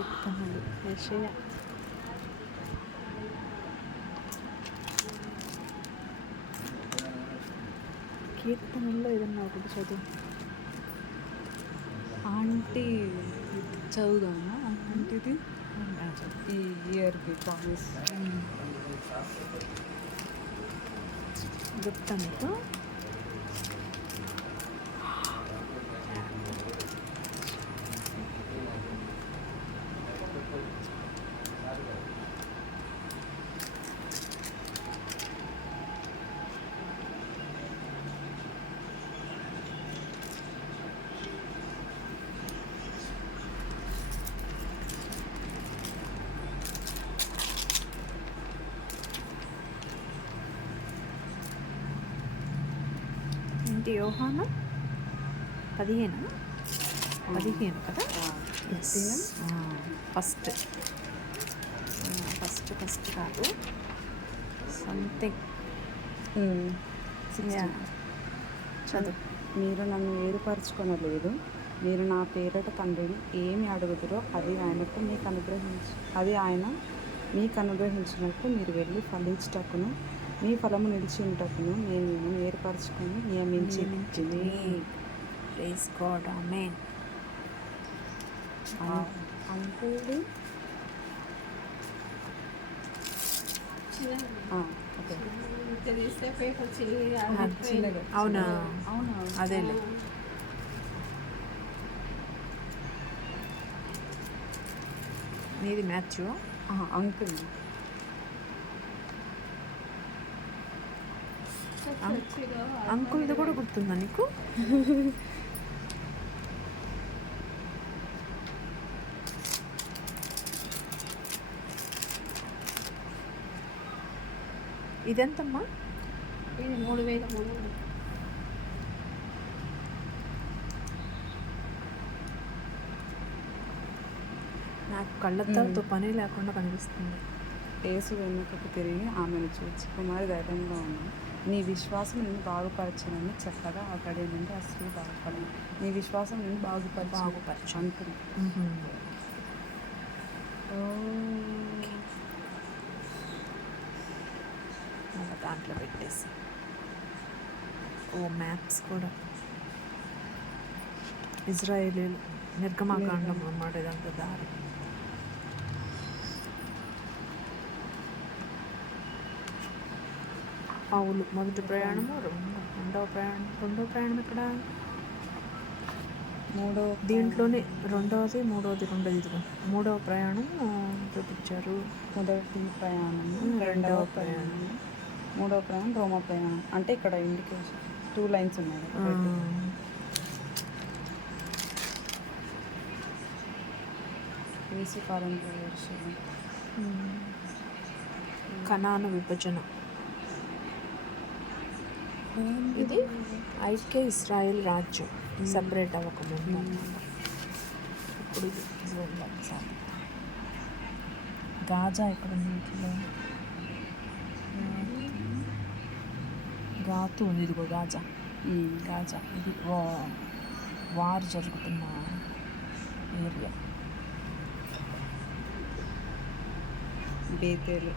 కీర్తనలు యెషయా. కీర్తనల్లో ఏదన్నా ఒకటి చదువు. ఆంటీ చదువుదామా? ఆంటీది ఈ ఇయర్కి ప్రామిస్ గుర్తా మీకు? ఏంటి యోహాను 15 కదా? ఫస్ట్ కాదు, సంథింగ్ చదువు. మీరు నన్ను ఏర్పరచుకొనలేదు, మీరు నా పేరట తండ్రిని ఏమి అడుగుదురో అది ఆయన మీకు అనుగ్రహించినట్టు మీరు వెళ్ళి ఫలించుటకును మీ ఫలము నిలిచి ఉంటకును నేను మిమ్మల్ని ఏర్పరచుకొని నియమించి. ప్రైజ్ గాడ్, ఆమేన్. అంకుల్ది అవునా? అదేలే. నీది మ్యాథ్యూ? అంకుల్ అంకుల్ది కూడా గుర్తుందా నీకు? ఇదెంతమ్మా? ఇది 3,000. నాకు కళ్ళద్దాలతో పని లేకుండా కనిపిస్తుంది. యేసు వెనుకకు తిరిగి ఆమెను చూచి, కుమారి ధైర్యంగా ఉంది, నీ విశ్వాసం నిన్ను బాగుపరచనని చెప్పగా అక్కడి నుండి ఆ స్త్రీ బాగుపడి, నీ విశ్వాసం నిన్ను బాగుపరచు అంటుంది. దాంట్లో పెట్టేసి మ్యాథ్స్ కూడా ఇజ్రాయేలీలు నిర్గమకాండం అన్నమాట. ఇదంతా దారి. పౌలు మొదటి ప్రయాణము, రెండవ ప్రయాణం ఇక్కడ దీంట్లోనే రెండవది మూడవది ఇదిగో మూడవ ప్రయాణం చూపించారు. మొదటి ప్రయాణం, రెండవ ప్రయాణం, మూడవ ప్రయాణం, రోమ ప్రయాణం. అంటే ఇక్కడ ఇండికేషన్ 2 లైన్స్ ఉన్నాయి. కాలంలో కనాను విభజన. ఇది ఐక్య ఇస్రాయేల్ రాజ్యం సపరేట్ అవ్వకముందు అన్నమాట. ఇప్పుడు ఇది గాజా ఇక్కడ ఉంది. వీటిలో గాతు ఉంది. ఇదిగో గాజా. ఇది వార్ జరుగుతున్న ఏరియా. బేతేలు